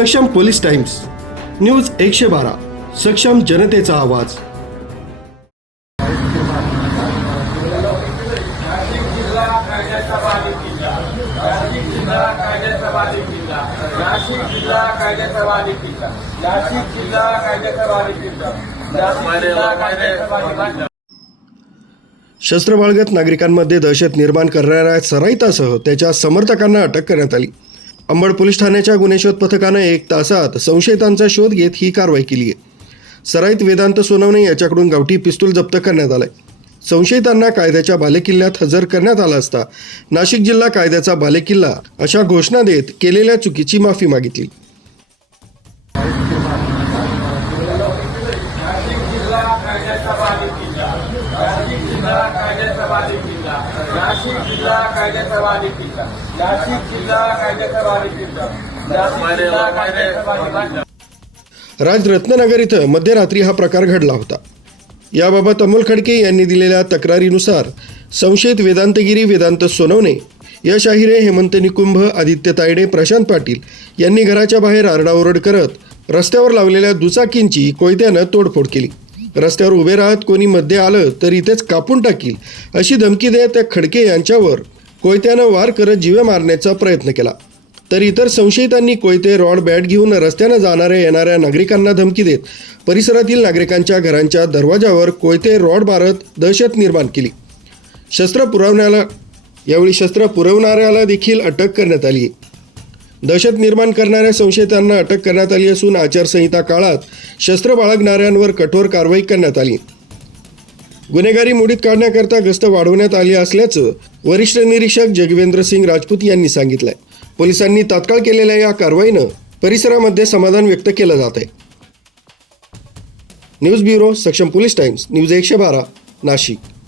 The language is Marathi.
सक्षम पोलीस टाइम्स न्यूज एकशे बारा सक्षम जनतेचा आवाज शस्त्र बाळगत नागरिकांमध्ये दहशत निर्माण करणाऱ्या सराईतासह त्याच्या समर्थकांना अटक करण्यात आली अंबड पोलीस ठाण्याच्या गुन्हे शोध पथकानं एक तासात संशयितांचा शोध घेत ही कारवाई केली आहे सराईत वेदांत सोनवणे याच्याकडून गावठी पिस्तूल जप्त करण्यात आलाय संशयितांना कायद्याच्या बालेकिल्ल्यात हजर करण्यात आला असता नाशिक जिल्हा कायद्याचा बालेकिल्ला अशा घोषणा देत केलेल्या चुकीची माफी मागितली नाशिक जिल्हा नाशिक जिल्हा राज रत्ननगर इथं मध्यरात्री हा प्रकार घडला होता याबाबत अमोल खडके यांनी दिलेल्या तक्रारीनुसार संशयित वेदांतगिरी वेदांत सोनवणे यश आहिरे हेमंत निकुंभ आदित्य तायडे प्रशांत पाटील यांनी घराच्या बाहेर आरडाओरड करत रस्त्यावर लावलेल्या दुचाकींची कोयत्यानं तोडफोड केली रस्त्यावर उभे राहत कोणी मध्ये आलं तर इथेच कापून टाकील अशी धमकी देत त्या खडके यांच्यावर कोयत्यानं वार करत जीवे मारण्याचा प्रयत्न केला तर इतर संशयितांनी कोयते रॉड बॅट घेऊन रस्त्यानं जाणाऱ्या येणाऱ्या नागरिकांना धमकी देत परिसरातील नागरिकांच्या घरांच्या दरवाजावर कोयते रॉड मारत दहशत निर्माण केली शस्त्र पुरवण्याला यावेळी शस्त्र पुरवणाऱ्याला देखील अटक करण्यात आली दहशत निर्माण करणाऱ्या संशयितांना अटक करण्यात आली असून आचारसंहिता काळात शस्त्र बाळगणाऱ्यांवर कठोर कारवाई करण्यात आली गुन्हेगारी मोडीत काढण्याकरता गस्त वाढवण्यात आली असल्याचं वरिष्ठ निरीक्षक जगवेंद्र सिंग राजपूत यांनी सांगितलंय पोलिसांनी तात्काळ केलेल्या या कारवाईनं परिसरामध्ये समाधान व्यक्त केलं जात आहे news bureau Saksham Police Times news एकशे बारा नाशिक